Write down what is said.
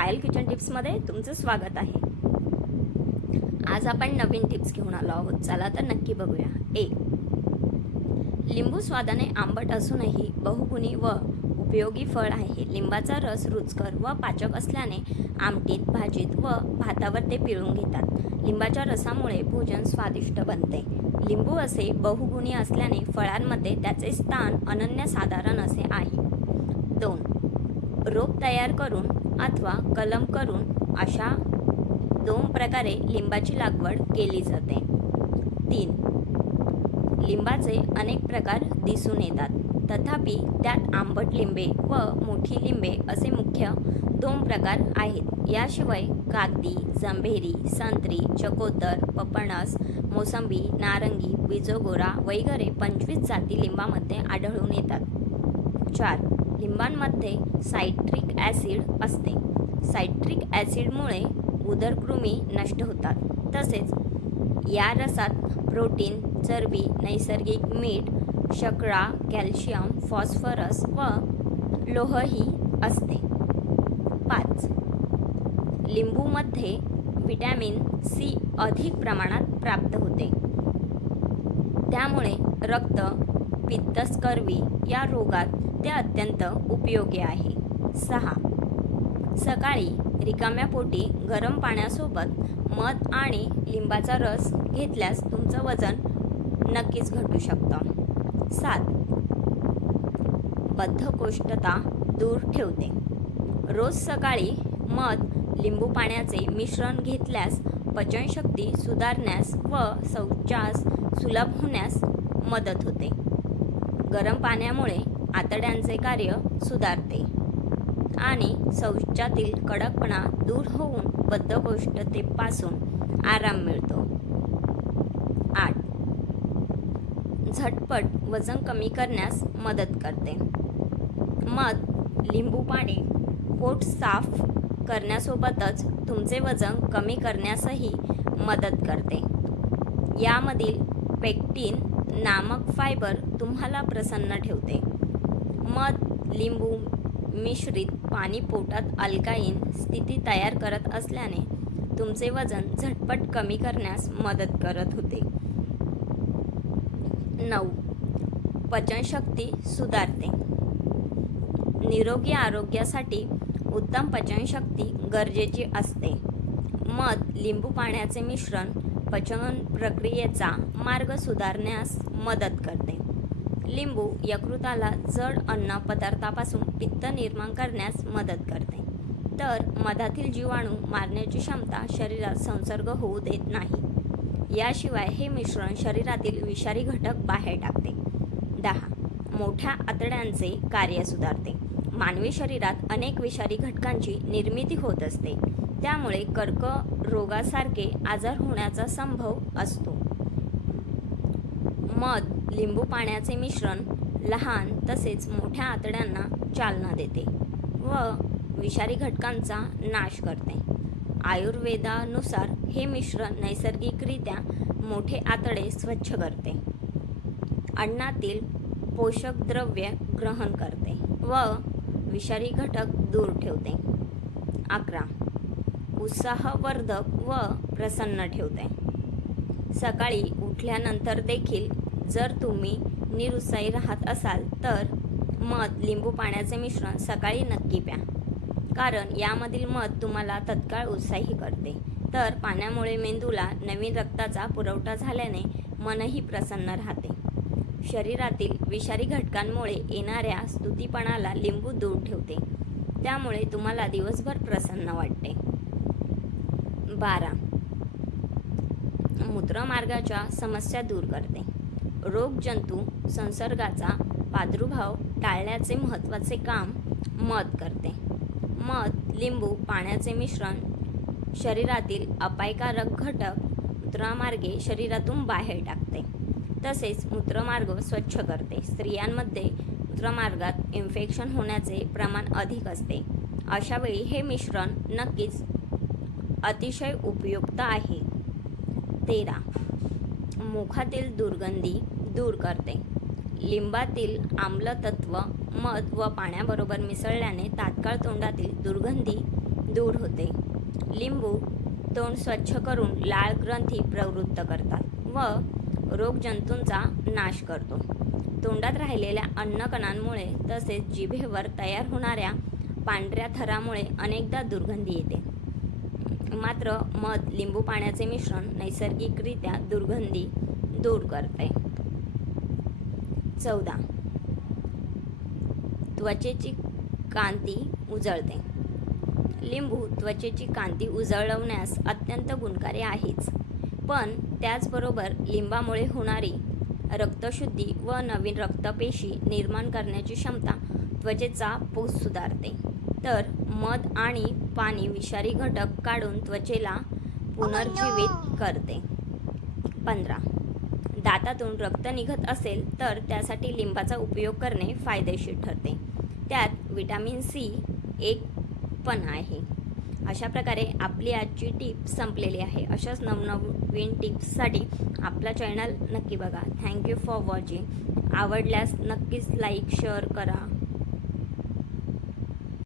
पायल kitchen टिप्समध्ये तुमचं स्वागत आहे। आज आपण नवीन टिप्स घेऊन आलो आहोत। चला तर नक्की बघूया। 1. लिंबू स्वादाने आंबट असूनही बहुगुणी व उपयोगी फळ आहे। लिंबाचा रस रुचकर व पाचक असल्याने आमटीत, भाजीत व भातावर ते पिळून घेतात। लिंबाच्या रसामुळे भोजन स्वादिष्ट बनते। लिंबू असे बहुगुणी असल्याने फळांमध्ये त्याचे स्थान अनन्यसाधारण असे आहे। 2. रोप तयार करून अथवा कलम करून अशा 2 प्रकारे लिंबाची लागवड केली जाते। 3. लिंबाचे अनेक प्रकार दिसून येतात, तथापि त्यात आंबट लिंबे व मोठी लिंबे असे मुख्य 2 प्रकार आहेत। याशिवाय कागदी, जांभेरी, संत्री, चकोतर, पपणस, मोसंबी, नारंगी, बिजोगोरा वगैरे 25 जाती लिंबामध्ये आढळून येतात। 4. लिंबांमध्ये सायट्रिक ॲसिड असते। सायट्रिक ॲसिडमुळे उदरकृमी नष्ट होतात। तसेच या रसात प्रोटीन, चरबी, नैसर्गिक मीठ, शर्करा, कॅल्शियम, फॉस्फरस व लोहही असते। 5. लिंबूमध्ये व्हिटॅमिन सी अधिक प्रमाणात प्राप्त होते, त्यामुळे रक्त पित्तस्कर्वी या रोगात ते अत्यंत उपयोगी आहे। 6. सकाळी रिकाम्या पोटी गरम पाण्यासोबत मध आणि लिंबाचा रस घेतल्यास तुमचं वजन नक्कीच घटू शकतं। 7. बद्धकोष्ठता दूर ठेवते। रोज सकाळी मध लिंबू पाण्याचे मिश्रण घेतल्यास पचनशक्ती सुधारण्यास व शौचास सुलभ होण्यास मदत होते। गरम पाण्यामुळे आतड्यांचे कार्य सुधारते आणि शौचातील कडकपणा दूर होऊन बद्धकोष्ठतेपासून आराम मिळतो। 8. झटपट वजन कमी करण्यास मदत करते। मध लिंबू पाणी पोट साफ करण्यासोबतच तुमचे वजन कमी करण्यासही मदत करते। यामधील पेक्टिन नामक फायबर तुम्हाला प्रसन्न ठेवते। मध लिंबू मिश्रित पाणी पोटात अल्काईन स्थिती तयार करत असल्याने तुमचे वजन झटपट कमी करण्यास मदत करत होते। 9. पचनशक्ती सुधारते। निरोगी आरोग्यासाठी उत्तम पचनशक्ती गरजेची असते। मध लिंबू पाण्याचे मिश्रण पचन प्रक्रियेचा मार्ग सुधारण्यास मदत करते। लिंबू यकृताला जड अन्न पदार्थापासून पित्त निर्माण करण्यास मदत करते, तर मधातील जीवाणू मारण्याची क्षमता शरीरात संसर्ग होऊ देत नाही। याशिवाय हे मिश्रण शरीरातील विषारी घटक बाहेर टाकते। 10. मोठ्या आतड्यांचे कार्य सुधारते। मानवी शरीरात अनेक विषारी घटकांची निर्मिती होत असते, त्यामुळे कर्करोगासारखे आजार होण्याचा संभव असतो। मध लिंबू पाण्याचे मिश्रण लहान तसेच मोठ्या आतड्यांना चालना देते व विषारी घटकांचा नाश करते। आयुर्वेदानुसार हे मिश्रण नैसर्गिकरित्या मोठे आतडे स्वच्छ करते, अन्नातील पोषक द्रव्ये ग्रहण करते व विषारी घटक दूर ठेवते। 11. उत्साहवर्धक व प्रसन्न ठेवते। सकाळी उठल्यानंतर देखील जर तुम्ही निरुत्साही राहत असाल तर मध लिंबू पाण्याचे मिश्रण सकाळी नक्की प्या, कारण यामधील मध तुम्हाला तत्काळ उत्साही करते, तर पाण्यामुळे मेंदूला नवीन रक्ताचा पुरवठा झाल्याने मनही प्रसन्न राहते। शरीरातील विषारी घटकांमुळे येणाऱ्या स्तुतीपणाला लिंबू दूर ठेवते, त्यामुळे तुम्हाला दिवसभर प्रसन्न वाटते। 12. मूत्रमार्गाच्या समस्या दूर करते। रोगजंतू संसर्गाचा प्रादुर्भाव टाळण्याचे महत्त्वाचे काम मध करते। मध लिंबू पाण्याचे मिश्रण शरीरातील अपायकारक घटक मूत्रमार्गे शरीरातून बाहेर टाकते, तसेच मूत्रमार्ग स्वच्छ करते। स्त्रियांमध्ये मूत्रमार्गात इन्फेक्शन होण्याचे प्रमाण अधिक असते, अशावेळी हे मिश्रण नक्कीच अतिशय उपयुक्त आहे। 13. मुखातील दुर्गंधी दूर करते। लिंबातील आम्लतत्व मध व पाण्याबरोबर मिसळल्याने तात्काळ तोंडातील दुर्गंधी दूर होते. लिंबू तोंड स्वच्छ करून लाळ ग्रंथी प्रवृत्त करतात व रोगजंतूंचा नाश करतो. तोंडात राहिलेल्या अन्नकणांमुळे तसेच जिभेवर तयार होणाऱ्या पांढऱ्या थरामुळे अनेकदा दुर्गंधी येते. मात्र मध लिंबू पाण्याचे मिश्रण नैसर्गिकरित्या दुर्गंधी दूर करते. 14. त्वचेची कांती उजळते. लिंबू त्वचेची कांती उजळवण्यास अत्यंत गुणकारी आहेच, पण त्याचबरोबर लिंबामुळे होणारी रक्तशुद्धी व नवीन रक्तपेशी निर्माण करण्याची क्षमता त्वचेचा पोत सुधारते. तर मध आणि पाणी विषारी घटक काढून त्वचेला पुनर्जीवित करते. 15. दातातून रक्त निघत असेल तर त्यासाठी लिंबाचा उपयोग करणे फायदेशीर ठरते. त्यात विटॅमिन सी एक पण आहे. अशा प्रकारे आपली आजची टिप संपलेली आहे. अशाच नवनवीन टिप्ससाठी आपला चॅनल नक्की बघा. Thank you for watching. आवडल्यास नक्कीच लाईक शेअर करा.